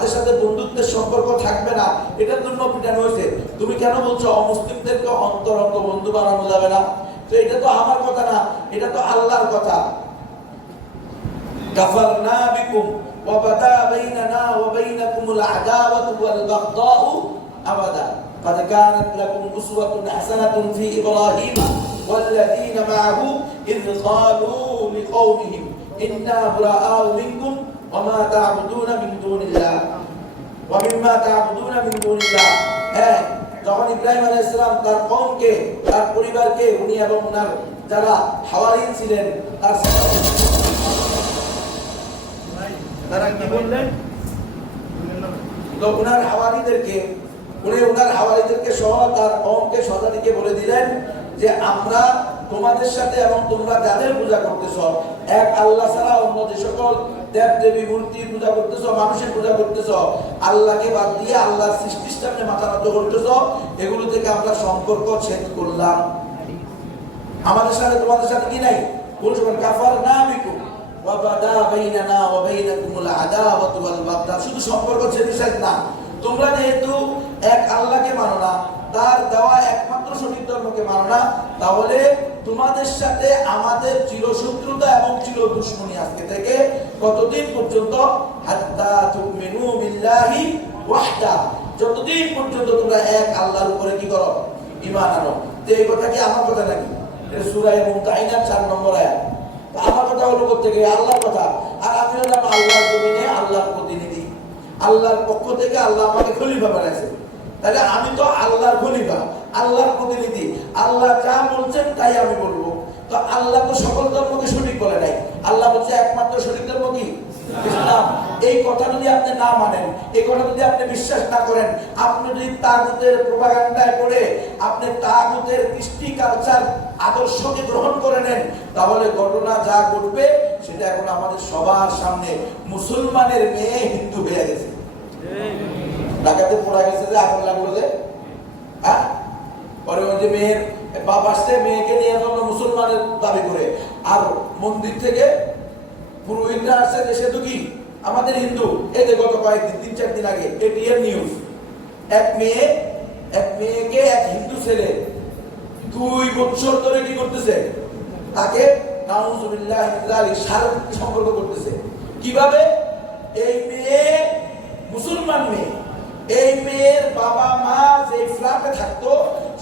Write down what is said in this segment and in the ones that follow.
তাদের সাথে বন্ধুত্বের সম্পর্ক থাকবে না, এটার জন্য পিটানো হয়েছে। তুমি কেন বলছো অমুসলিমদেরকে অন্তরঙ্গ বন্ধু বানানো যাবে না? তো এটা তো আমার কথা না, এটা তো আল্লাহর কথা। কাফারনা বিকুম ওয়া বাদা বাইনানা ওয়া বাইনাকুমুল আদাওয়াতু ওয়াল বাগদাউ আবাদা قد كانت لكم أسوة حسنة في إبراهيم والذين معه إذ قالوا لقومهم إنا براء منكم وما تعبدون من دون الله ومما تعبدون من دون الله। হ্যাঁ, যখন ইব্রাহিম আলাইহিস সালাম তার কওমকে, তার পরিবারকে, উনি এবং ওনার যারা হাওয়ারিন ছিলেন তারা কি বললেন, তো ওনার হাওয়ারিদেরকে সহ তার কওমকে সজাতিকে বলে দিলেন যে আমরা তোমাদের সাথে এবং তোমরা যাদের পূজা করতেছ এক আল্লাহ ছাড়া অন্য যে সকল দেব দেবী মূর্তি পূজা করতেছ, মানুষের পূজা করতেছ, আল্লাহকে বাদ দিয়ে আল্লাহর সৃষ্টির সামনে মাথা নত করতেছ, এগুলো থেকে আমরা সম্পর্ক ছেদ করলাম। আমাদের সাথে তোমাদের সাথে কি নাই? বলছেন কাফারনা বিকুম ওয়া বাদা বাইনানা ওয়া বাইনাকুমুল আদাওয়াতু ওয়াল বাগদা। শুধু সম্পর্ক ছেদ না, তোমরা যেহেতু এক আল্লাহকে মানো না, তার দেওয়া একমাত্র সঠিক ধর্মকে মানো না, তাহলে তোমাদের সাথে আমাদের চিরশত্রুতা এবং চির দুশমনী আজকে থেকে কতদিন পর্যন্ত? হাত্তা তুমিনু বিল্লাহি ওয়াহদা, যতদিন পর্যন্ত তোমরা এক আল্লাহর উপরে কি করো? ঈমান আনো। তো এই কথা কি আমার কথা নাকি? এটা সূরা মুমতাহিনার 4 নম্বর আয়াত। তো আমার কথা হলো প্রত্যেকে আল্লাহর কথা, আর আমি হলাম আল্লাহর জমিনে আল্লাহর প্রতিনিধি। আল্লাহর পক্ষ থেকে আল্লাহ আমাকে খলিফা বানাইছে, তাহলে আমি তো আল্লাহর খলিফা, আল্লাহর প্রতিনিধি। আল্লাহ যা বলছেন তাই আমি বলবো। তো আল্লাহ তো সকল ধর্মকে সঠিক বলে নাই, আল্লাহ বলছে একমাত্র সঠিক ধর্ম কি? ইসলাম। এই কথা যদি আপনি না মানেন, এই কথা যদি আপনি বিশ্বাস না করেন, আপনি যদি তাগুতের প্রোপাগান্ডায় পড়ে আপনি তাগুতের কৃষ্টি কালচার আদর্শকে গ্রহণ করে নেন, তাহলে ঘটনা যা ঘটবে সেটা এখন আমাদের সবার সামনে। মুসলমানের মেয়ে হিন্দু হয়ে গেছে, ঢাকাতে পড়া গেছে যে আগুন লাগলো যে, হ্যাঁ, পরে ওই যে মেয়ের বাপ আসছে, মেয়েকে নিয়ে জন্য মুসলমানের দাবি করে, আর মন্দির থেকে পুরোহিতরা আসছে দেশে তো কি আমাদের হিন্দু। এই যে গত কয়েকদিন 3-4 দিন আগে এটিএন নিউজ, এক মেয়েকে এক হিন্দু ছেলে 2 বছর ধরে কি করতেছে, তাকে নাউজুবিল্লাহ শারীরিক সম্পর্ক করতেছে। কিভাবে? এই মেয়ে মুসলমান মেয়ে, এই মেয়ের বাবা মা যে ফ্ল্যাটে থাকতো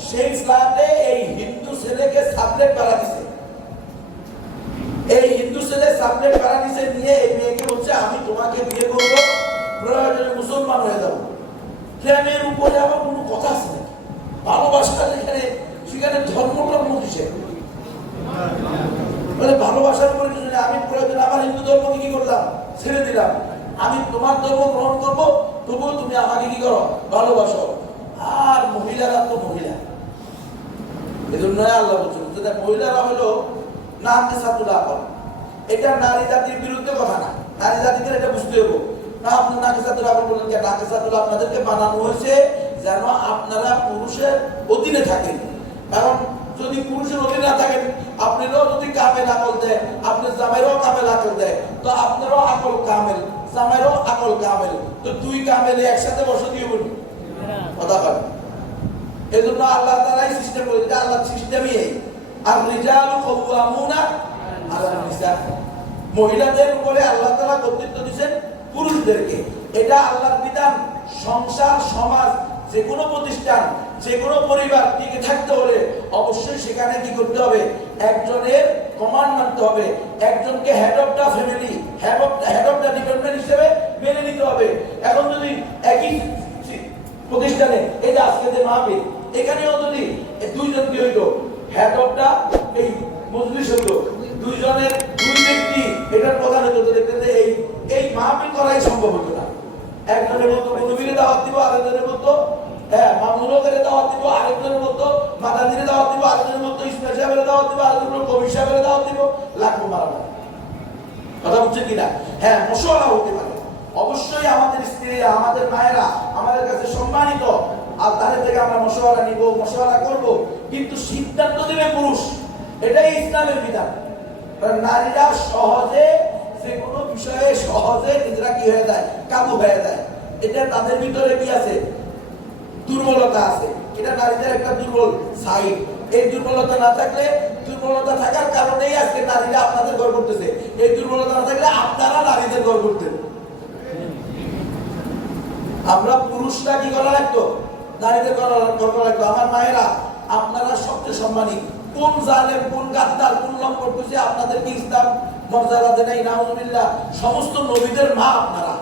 সেই ফ্ল্যাটে এই হিন্দু ছেলেকে সাবলেট ভাড়া দিছে। এই হিন্দু ছেলে সাবলেট ভাড়া দিছে, নিয়ে এই মেয়েকে বলছে আমি তোমাকে বিয়ে করব, প্রয়োজনে মুসলমান হয়ে যাবো। প্রেমের উপরে আবার কোনো কথা আছে নাকি? ভালোবাসা যেখানে, সেখানে ধর্ম কিসে? মানে ভালোবাসার উপরে কিছু নেই। আমি প্রয়োজনে আমার হিন্দু ধর্মকে কি করলাম? ছেড়ে দিলাম। আমি তোমার ধর্ম গ্রহণ করবো, তবুও তুমি আমাকে কি করো? ভালোবাসো। আর মহিলারা তো মহিলা, এজন্য আল্লাহ বলছেন যে মহিলারা হলো নাকিসাতুল আকল। এটা নারী জাতির বিরুদ্ধে কথা না, নারী জাতিকে এটা বুঝতে হবে না। আপনি নাকিসাতুল আকল বলেন কেন? নাকিসাতুল আপনাদেরকে বানানো হয়েছে যেন আপনারা পুরুষের অধীনে থাকেন। কারণ যদি পুরুষের অধীনে না থাকেন, আপনারও যদি কামেল আকল দেয়, আপনার জামাইরও কামেল আকল দেয়, তো আপনারও আকল কামেল, জামাইরও আকল কামেল, তো 2 কামেলে একসাথে বসে দিয়ে বলি কথা বলে। এই জন্য আল্লাহ তাআলাই সিস্টেম করে দিয়েছে, আল্লাহ সিস্টেমই এই। আর রিজালু কাওয়ামুনা আলা নিসা, মহিলাদের উপরে আল্লাহ তাআলা কর্তৃত্ব দিয়েছেন পুরুষদেরকে। এটা আল্লাহর বিধান। সংসার, সমাজ, যে কোনো প্রতিষ্ঠান, যে কোনো পরিবার টিকে থাকতে হলে অবশ্যই সেখানে কি করতে হবে? একজনের কমান্ড মানতে হবে, একজনকে head of the family, head of the department হিসেবে মেনে নিতে হবে। এখন যদি একই প্রতিষ্ঠানে, এই যে আজকে যে মাহফিল, এখানেও যদি 2 জন কি হইতো, হেড অফ দ্য এই মজলিস হইতো, 2 জনের 2 ব্যক্তি এটার প্রধান হইতো, দেখতে এই মাহফিল করাই সম্ভব হতো না। একজনের মতো মুনবিরে দাওয়াত দিব, আরেকজনের মতো মামুনকের দাওয়াত দিব, আরেকজনের মতো মাদানিরে দাওয়াত দিব, আরেকজনের মতো ইসমাইল সাহেবের দাওয়াত দিব, আরেকজনের কবির সাহেবের দাওয়াত দিব, লাগবো মারামারি। কথা বুঝছেন কিনা? হ্যাঁ, মশলা হতে পারে। অবশ্যই আমাদের স্ত্রীরা, আমাদের মায়েরা আমাদের কাছে সম্মানিত, আর তাদের থেকে আমরা মশওয়ারা নিব, মশওয়ারা করব, কিন্তু সিদ্ধান্ত দেবে পুরুষ। এটাই ইসলামের বিধান। কারণ নারীরা সহজে যে কোনো বিষয়ে সহজে নিজেরা কি হয়ে যায়? কাবু হয়ে যায়। এটা তাদের ভিতরে কি আছে? দুর্বলতা আছে। এটা নারীদের একটা দুর্বল সাইড। এই দুর্বলতা না থাকলে, দুর্বলতা থাকার কারণেই আজকে নারীরা আপনাদের ঘর করতেছে। এই দুর্বলতা না থাকলে আপনারা নারীদের ঘর করতেন। আমরা পুরুষরা কি করা লাগতো? নারীদের ঘর করা লাগতো। আমার মায়েরা, আপনারা সবচেয়ে সম্মানী। কোন জালেম, কোন গাদ্দার, কোন লম করতেছে আপনাদেরকে ইসলাম মর্যাদা দেয় নাই? নাউজুবিল্লাহ। সমস্ত নবীদের মা আপনারা।